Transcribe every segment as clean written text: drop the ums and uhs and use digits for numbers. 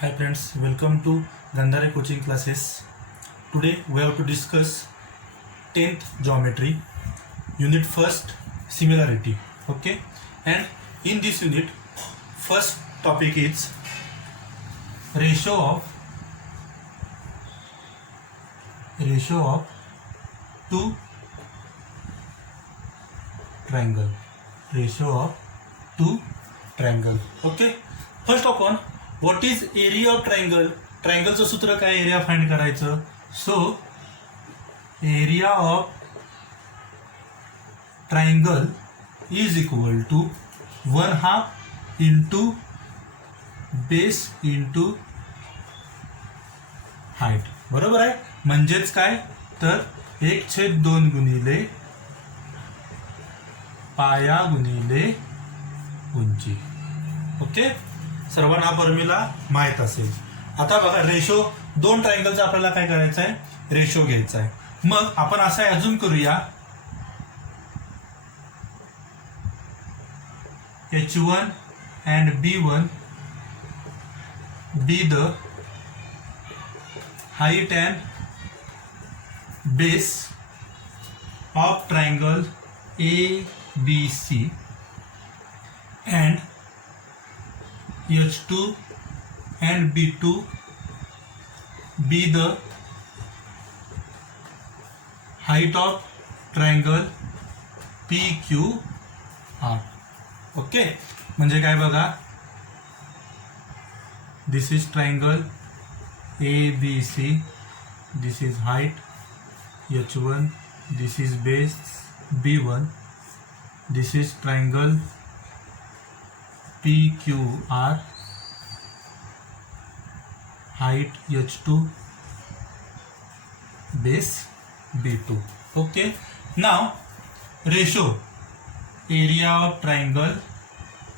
Hi friends, welcome to Gandhare coaching classes. Today we have to discuss 10th geometry, unit first similarity. Okay, and in this unit, first topic is ratio of two triangle. Ratio of two triangle. Okay, first of all, what is area of triangle? ट्रायंगलचं सूत्र काय area find करायचं. So area of triangle is equal to 1/2 into base into height. बरोबर आहे. म्हणजेच काय तर 1/2 गुणिले पाया गुणिले उंची. ओके, सर्वांना हा फॉर्म्युला माहित असेल. आता बघा, रेशो दोन ट्रायंगलचा आपल्याला काय करायचं आहे, रेशो घ्यायचा आहे. मग आपण असं अजून करूया, H1 and B1 be the height and base of triangle ABC and H2 and B2 be the height of triangle PQR. Okay, म्हणजे काय बघा, this is triangle ABC, this is height H1, this is base B1, this is triangle PQR, height H2, base B2. Okay, now ratio area of triangle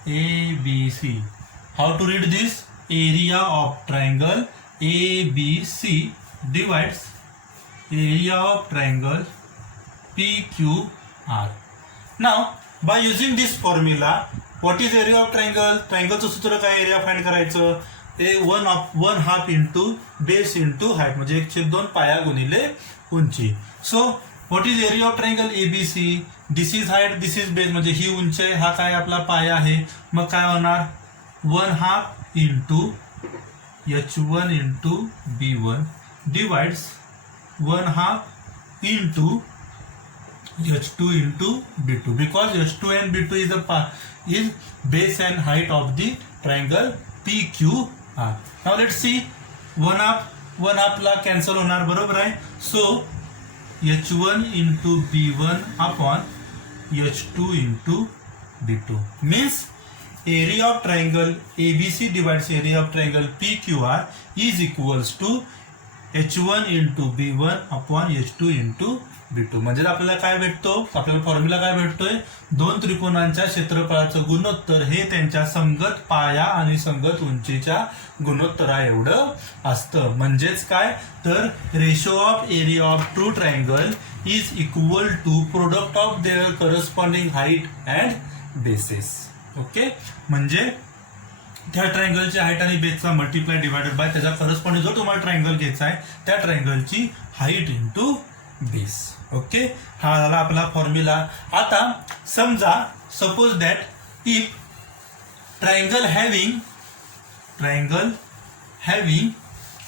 ABC. How to read this? Area of triangle ABC divides area of triangle PQR. Now by using this formula, what is area of triangle? ट्रायंगलचं सूत्र काय, area find करायचं. ते 1/2 into base into height, म्हणजे 1/2 पाया गुणिले उंची. So what is area of triangle ABC? This is height, this is base, म्हणजे ही उंची आहे, हा काय आपला पाया आहे. मग काय होणार, 1/2 into H1 into B1 divides 1/2 into H2 into B2, because H2 and B2 is base and height of the triangle PQR. Now let's see, 1/2 ला कॅन्सल होणार, बरोबर आहे. So H1 into B1 upon H2 into B2 means area of triangle ABC divides area of triangle PQR is equals to H1 into B1 upon H2 into B2. म्हणजे आपल्याला काय भेटतो, आपल्याला formula काय भेटतोय, दोन त्रिकोणांच्या क्षेत्रफळाचं गुणोत्तर हे त्यांच्या संगत पाया आणि संगत उंचीच्या गुणोत्तरा एवढं असतं. म्हणजेच काय तर ratio of area of two triangle is equal to product of their corresponding height and bases. Okay, म्हणजे त्या ट्रायंगलची हाईट आणि बेसचा मल्टिप्लाय डिवायडेड बाय त्याचा करस्पॉन्डिंग जो तुम्हाला ट्रायंगल घ्यायचा आहे त्या ट्रायंगलची हाईट इंटू बेस. ओके, हा झाला आपला फॉर्म्युला. आता समजा, suppose that if triangle having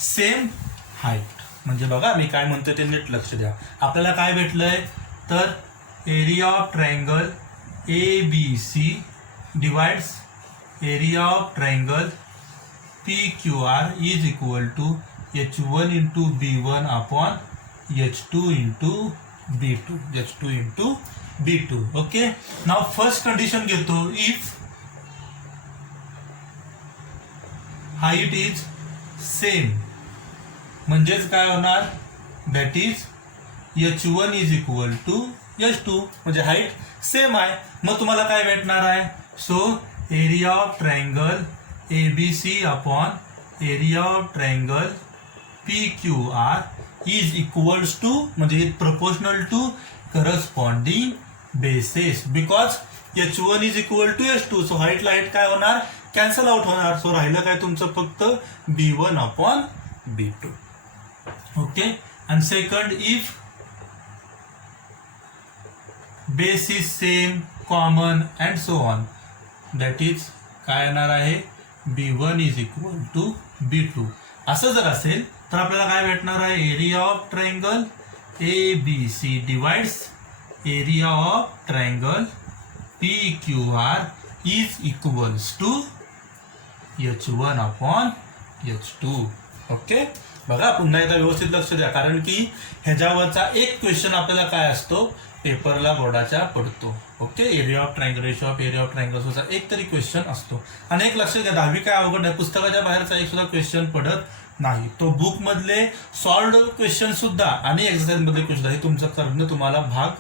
same height, म्हणजे बघा मी काय म्हणतोय ते नीट लक्ष द्या. आपल्याला काय भेटलंय तर area of triangle ABC divides area of triangle PQR is equal to H1 into B1 upon H2 into B2. Okay, now first condition घेतो, इफ हाईट इज सेम, म्हणजेच काय होणार, that is H1 is equal to H2, म्हणजे height same आहे. मग तुम्हाला काय भेटणार आहे, so area of triangle ABC upon area of triangle PQR is equals to, म्हणजे proportional to corresponding bases, because H1 is equal to H2. So height ला height काय होणार, कॅन्सल आउट होणार. सो राहिलं काय तुमचं फक्त B1/B2. ओके. आणि second, if base is same, common and so on, that is काय येणार आहे, B1 is equal to B2. असं जर असेल तर आपल्याला काय भेटणार आहे, area of triangle ABC divides area of triangle PQR is equals to H1/H2. Okay. बघा पुन्हा एकदा व्यवस्थित लक्ष द्या, कारण की ह्याच्यावरचा एक क्वेश्चन आपल्याला काय असतो, पेपरला बोर्डाच्या पडतो. Okay. Area of triangle, ratio of area of ट्रायंगल्सचा एक तरी क्वेश्चन असतो. आणि एक लक्षात घ्या, 10वी काय अवघड नाही, पुस्तकाच्या बाहेरचा एक सुद्धा क्वेश्चन पडत नाही. तो बुक मधले सॉल्व्ड क्वेश्चन सुद्धा आणि एक्सरसाइज मधले क्वेश्चन हे तुमचं करणं तुम्हाला भाग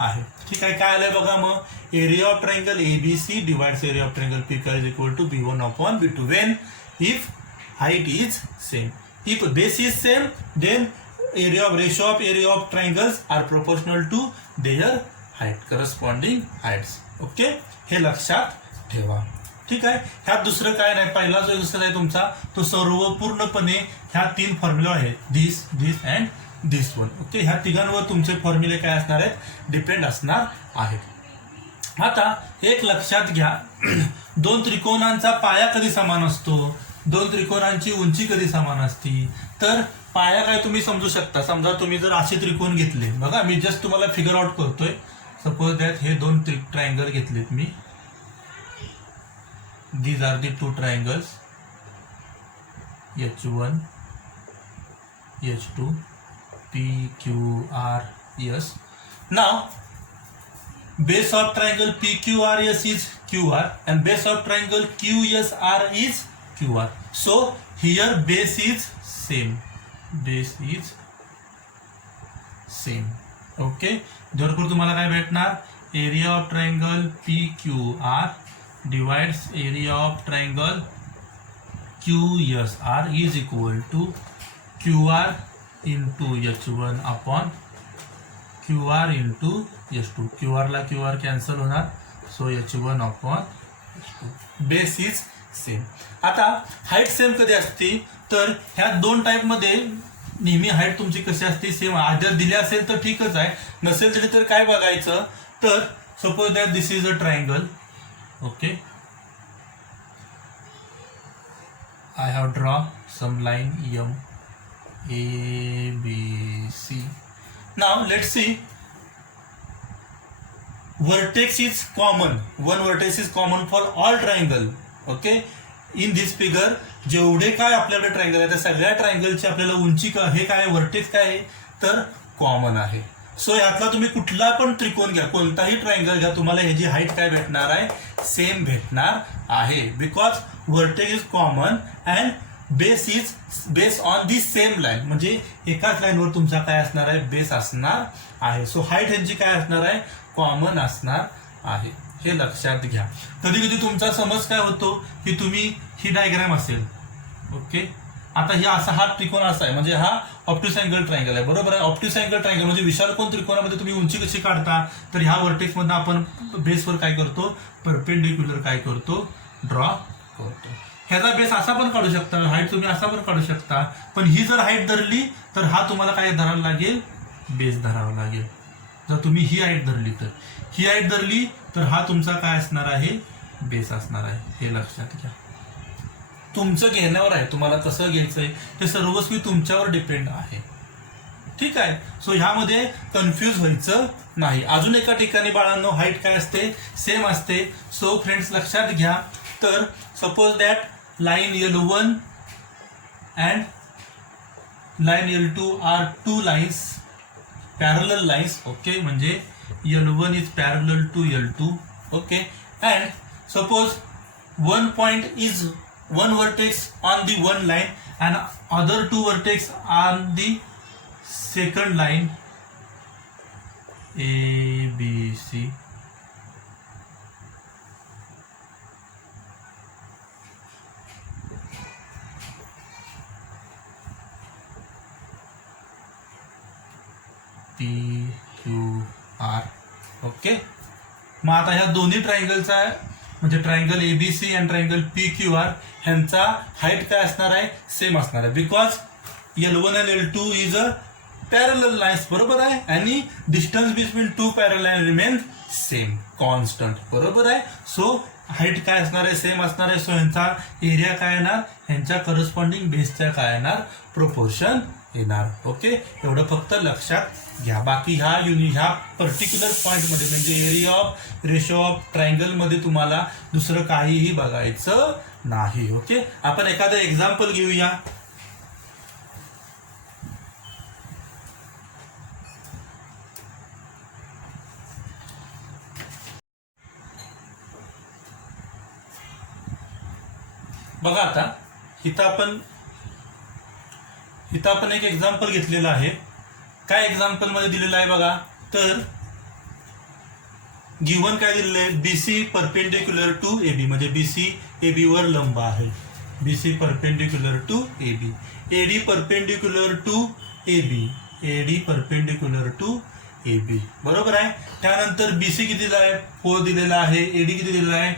आहे. ठीक आहे. काय आलंय बघा मग, area of triangle ABC divides area of triangle PQR is equal to B1/B2 when if height is same. If base is same then area of ratio of area of triangles are proportional to their height, corresponding heights. Okay. हे लक्षात ठेवा. ठीक आहे. ह्यात दुसरं काय नाही, पहिला जो एक्सरसाइज आहे तुमचा तो सर्व पूर्णपणे ह्या 3 फॉर्म्युला आहेत, दिस अँड दिस वन. ओके. ह्या तिघांवर तुमचे फॉर्म्युले काय असणार आहेत, डिपेंड असणार आहेत. आता एक लक्षात घ्या, 2 त्रिकोणांचा पाया कधी समान असतो, 2 त्रिकोणांची उंची कधी समान असती, तर पाया काय तुम्ही समजू शकता. समजा तुम्ही जर असे त्रिकोण घेतले, बघा मी जस्ट तुम्हाला फिगर आउट करतोय. सपोज दॅट हे 2 ट्रायंगल घेतलेत मी, these are the 2 triangles H1 H2 PQRS. नाव base of triangle PQRS is QR and base of triangle QSR is QR. So here base is same. Okay. therefore तुम्हाला काय भेटणार, area of triangle PQR divides area of triangle QSR is equal to QR into H1/QR into H2. QR ला QR cancel होणार, so H1/H2. Base is same. आता height same कधी असते, तर ह्या 2 टाईप मध्ये नेहमी हाईट तुमची कशी असते, सेम. जर दिली असेल तर ठीकच आहे, नसेल दिली तर काय बघायचं, तर suppose that this is a triangle. Okay. I have draw some line MABC. Now let's see, vertex is common, one vertex is common for all triangle. Okay. In this figure जेवढे काय आपल्याकडे ट्रायंगल आहे त्या सगळ्या ट्रायंगलची आपल्याला उंची हे काय, वर्टेक्स काय आहे, तर कॉमन आहे. सो यातला तुम्ही कुठला पण त्रिकोण घ्या, कोणताही ट्रायंगल घ्या, तुम्हाला ह्याची हाईट काय भेटणार आहे, सेम भेटणार आहे. Because vertex is common and base on the same line, म्हणजे एकाच लाईनवर तुमचा काय असणार आहे, बेस असणार आहे. सो हाईट ह्यांची काय असणार आहे, कॉमन असणार आहे. हे लक्षात घ्या. कधी कधी तुमचा समज काय होतो की तुम्ही ही डायग्राम असेल. ओके. आता ही असा हा त्रिकोण असा आहे, म्हणजे हा ऑप्टिस अँगल ट्रायंगल आहे, बरोबर आहे. ऑप्टिस अँगल ट्रायंगल म्हणजे विशालकोन त्रिकोणामध्ये तुम्ही उंची कशी काढता, तर ह्या वर्टेक्स मधून आपण बेसवर काय करतो, परपेंडिक्युलर काय करतो, ड्रॉ करतो. ह्याचा बेस असा पण काढू शकता, हाईट तुम्ही असा पण काढू शकता, पण ही जर हाईट धरली तर हा तुम्हाला काय धरावं लागेल, बेस धरावा लागेल. जर तुम्ही ही हाईट धरली तर, ही हाईट धरली तर हा तुमचा काय असणार आहे, बेस असणार आहे. हे लक्षात घ्या. तुमचं घेण्यावर आहे, तुम्हाला कसं घ्यायचंय ते सर्वस्वी तुमच्यावर डिपेंड आहे. ठीक आहे. सो ह्यामध्ये कन्फ्यूज व्हायचं नाही. अजून एका ठिकाणी बाळांनो हाईट काय असते, सेम असते. सो फ्रेंड्स लक्षात घ्या, तर suppose that line L1 and line L2 are 2 lines, parallel lines. Okay. म्हणजे L1 is parallel to L2. Okay. And suppose one point is one vertex on the one line and other 2 vertex on the second line ABC. PQR. Okay. मग आता ह्या दोन्ही ट्रायंगलचा म्हणजे triangle ABC and triangle P Q R ह्यांचा height काय असणार आहे, सेम असणार आहे. Because L1 and L2 is a parallel lines, बरोबर आहे, आणि distance between two parallel line remain same constant, बरोबर आहे. सो हाईट काय असणार आहे, सेम असणार आहे. सो ह्यांचा एरिया काय येणार, ह्यांच्या करस्पॉन्डिंग बेसच्या काय येणार, प्रोपोर्शन येणार. ओके, एवढं फक्त लक्षात घ्या. बाकी ह्या पर्टिक्युलर पॉईंटमध्ये म्हणजे एरिया ऑफ रेशो ऑफ ट्रायंगलमध्ये तुम्हाला दुसरं काहीही बघायचं नाही. ओके, आपण एखादं एक्झाम्पल घेऊया. बघा आता इथं आपण एक एक्झाम्पल घेतलेलं आहे. काय एक्झाम्पल मध्ये दिलेलं आहे बघा, तर गिवन काय दिलेलं आहे, बीसी परपेंडिक्युलर टू एबी, म्हणजे बीसी एबी वर लंब आहे. BC perpendicular to AB, AD perpendicular to AB, AD perpendicular to AB, बरोबर आहे. त्यानंतर बीसी किती दिला आहे, 4 दिलेला आहे. एडी किती दिलेला आहे,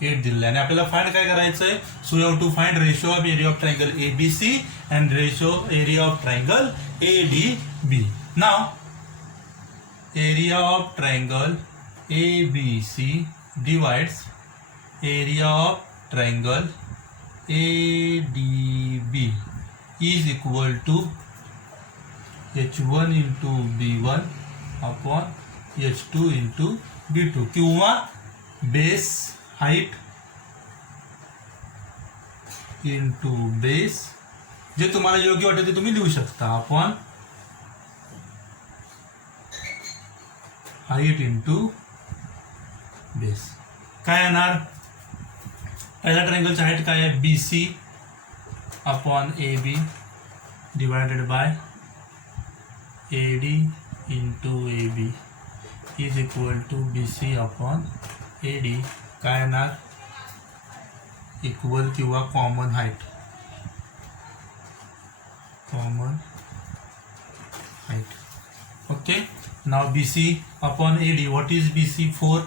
8 दिलेला आहे. आणि आपल्याला फाइंड काय करायचंय, so you have to find ratio of area of triangle ABC and ratio area of triangle ADB. Now area of triangle ABC divides area of triangle ADB is equal to H1 into B1 upon H2 into B2 किंवा base height into base, जे तुम्हाला योग्य वाटेल ते तुम्ही लिहू शकता, upon height into base. काय येणार, पहिल्या ट्रायंगलची हाईट काय आहे, BC upon AB divided by AD into AB is equal to BC upon AD. काय येणार, इक्वल किंवा common height, common height. Okay, now BC upon AD, what is BC, 4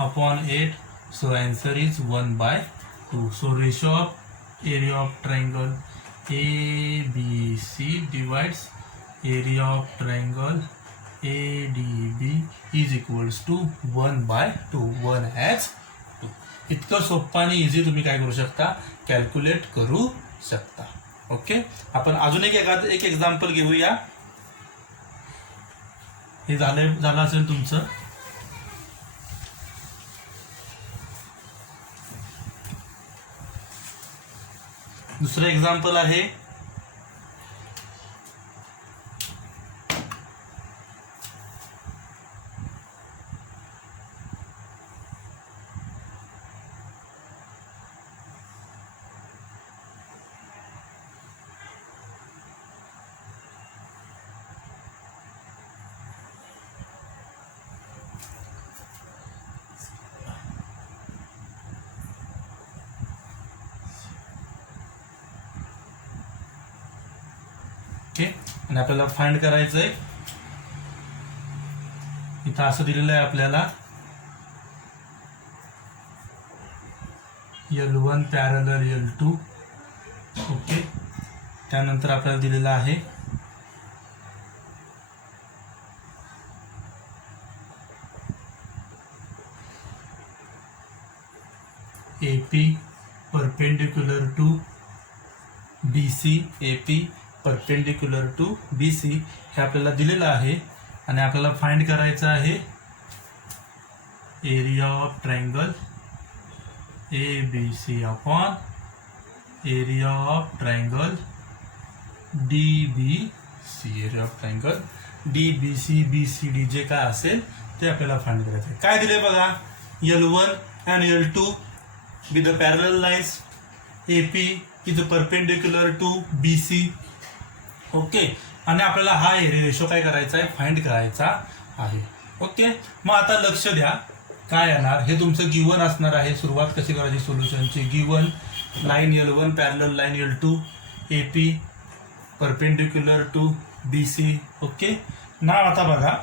upon 8, so answer is 1/2. So ratio of area of triangle ABC divides area of triangle ADB is equals to 1/2, 1/2. इतकं सोपं आणि easy तुम्ही काय करू शकता, calculate करू शकता. Okay, आपण अजून एक एक्झाम्पल घेऊया. हे झालं असेल तुमचं. दुसरं एक्झाम्पल आहे ओके, आणि आपल्याला फाइंड करायचंय. इथं असं दिलेलं आहे आपल्याला, L1 पॅरलल L2. ओके, त्यानंतर आपल्याला दिलेलं आहे AP perpendicular to BC, AP perpendicular to BC हे आपल्याला दिलेलं आहे. आणि आपल्याला फाइंड करायचं आहे area of triangle ABC upon area of triangle DBC, area of triangle DBC BCD जे काय असेल ते आपल्याला फाइंड करायचं आहे. काय दिले बघा, L1 and L2 with the parallel lines, AP is perpendicular to BC. Okay, आणि आपल्याला हा एरिया रेशो काय करायचा आहे, फाइंड करायचा आहे. ओके, मग आता लक्ष द्या काय येणार, हे तुमचं गिवन असणार आहे. सुरुवात कशी करायची सोल्युशनची, given line L1 parallel line L2, AP perpendicular to BC. Okay, नाव आता बघा,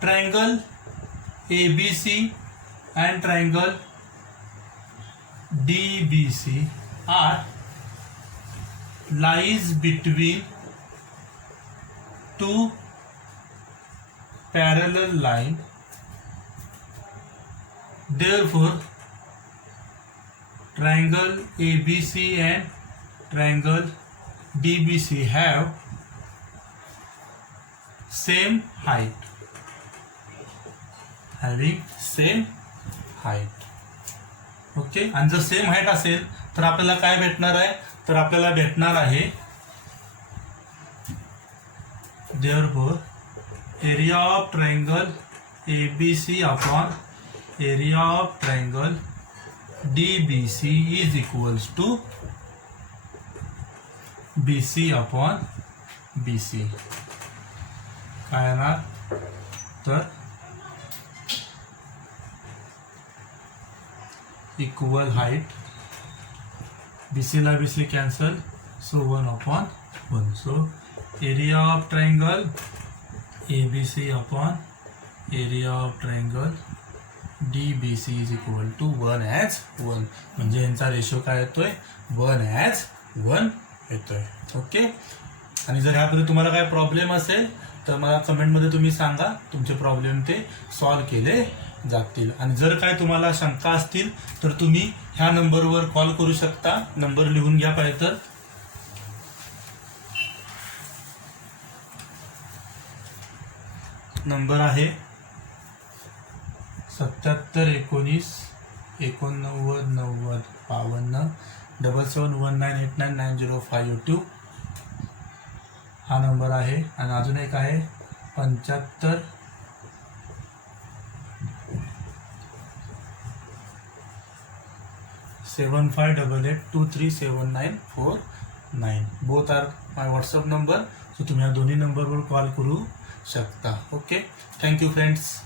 triangle ABC and triangle DBC are lies between two parallel line. Therefore, triangle ABC and triangle DBC have same height. Having same height. Okay. आणि जर same height असेल तर आपल्याला काय भेटणार आहे, तर आपल्याला भेटणार आहे therefore area of triangle ABC upon area of triangle DBC is equals to BC upon BC. काय येणार तर इक्वल हाईट, BC ला BC cancel, so 1 upon 1. So area of triangle ABC upon area of triangle DBC is equal to 1 as 1. म्हणजे यांचा ratio काय येतोय, 1 as 1 येतोय. Okay. आणि जर ह्यापुढे तुम्हाला काय प्रॉब्लेम असेल तर मला कमेंटमध्ये तुम्ही सांगा, तुमचे प्रॉब्लेम ते सॉल्व केले जातील. आणि जर काय तुम्हाला शंका असतील तर तुम्ही ह्या नंबरवर कॉल करू शकता. नंबर लिहून घ्या पाहिजे तर. नंबर आहे 77 19 89 90 52 7719899052 हा नंबर आहे. आणि अजून एक आहे 75 7588237949. बोथ आर माय व्हॉट्सअप नंबर. सो तुम्ही या दोन्ही नंबरवर कॉल करू शकता. ओके. Thank you friends.